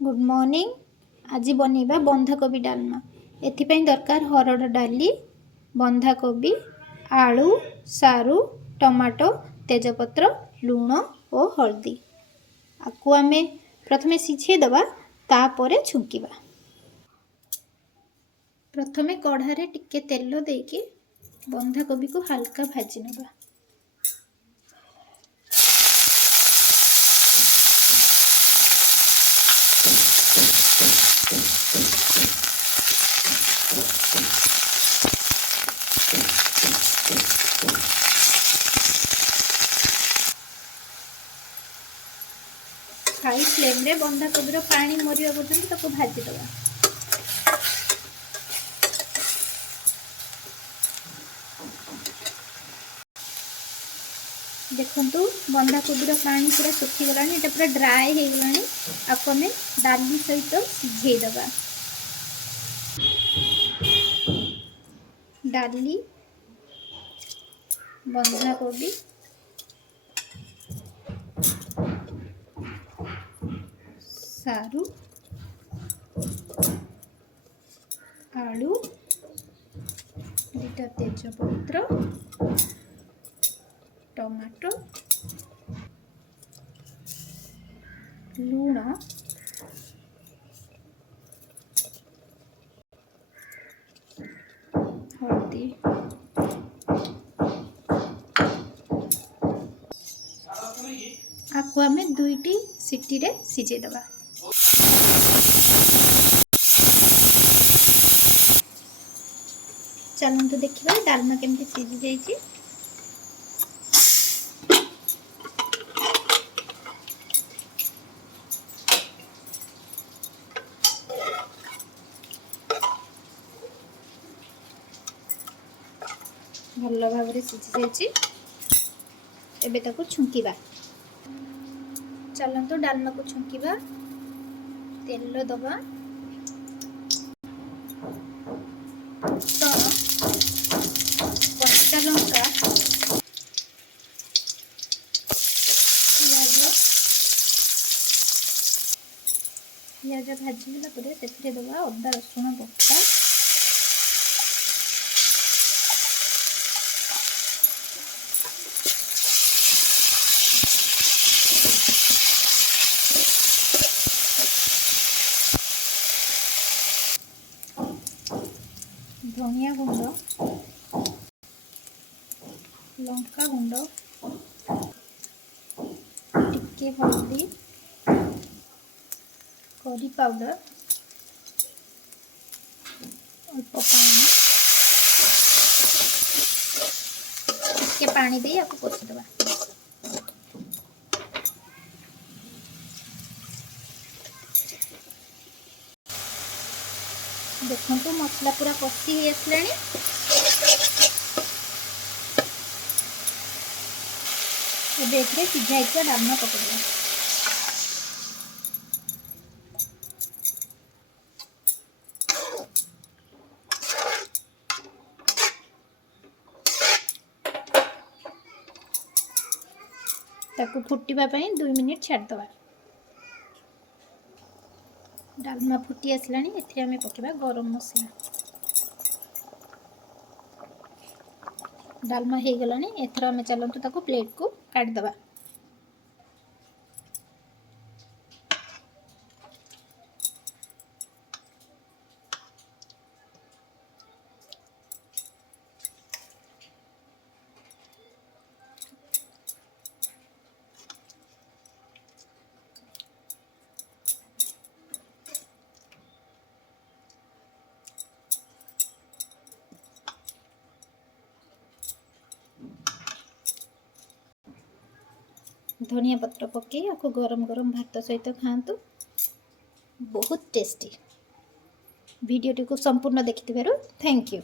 Good morning. आज बनैबा बंधाकोबी डालमा। एथिपाई दरकार हरड़ डाली, बंधाकोबी, आलू, सारू, टमाटो, तेजपत्र, लुण और हल्दी। आपको आमे प्रथमे सिझे दबा तापरे छुंकिबा। प्रथमे कढ़ारे टिके तेल देके बंधाकोबी को हल्का भाजी नबा। हाई फ्लेम रे बंधाकोबी रो पानी मरिया पर्यंत ताको भाजी दबा। देखंतु बंधाकोबी रो पानी पूरा सुखी गलानी, एटा पूरा ड्राई हे गलानी। आपको हमें डाली सहित सिझे दबा। डाली, बंधाकोबी, सारू, आलू, दुटा तेजपत्र, टमाटो, लुण, हल्दी, आपको आमे दुईटी सीटी रे सिझे दबा। चलंतु देखिबा डालमा केमती सिझी जाईची। भल भाव में सिझी जाइए। एबे ताको छुंकिबा। चलंतु डालमा को छुंकिबा। तेल दबा, फुटण, कच्चा लंका, पियाज भाजी गला परे सेथिरे दबा अदा रसुण बटा, धनिया गुंड, लंका गुंड, टिके हल्दी, करी पाउडर, अल्प पानी, टिके पानी दे आपको कषि दबा। देखो मसला पूरा कषि हो आसलानी। एबे सिझाई डालमा पकड़। ताको फुटिबा पई 2 मिनिट छाड़ दबा। डालमा फुटी आसलानी। एथिरे हमें पकेबा गरम मसला। डालमा हे गलानी। एथरा हमें चलंतु ताको प्लेट को काट दबा। धनिया पत्र पकई आपको गरम गरम भात सहित खातु। बहुत टेस्टी। वीडियो को संपूर्ण देखि थैंक यू।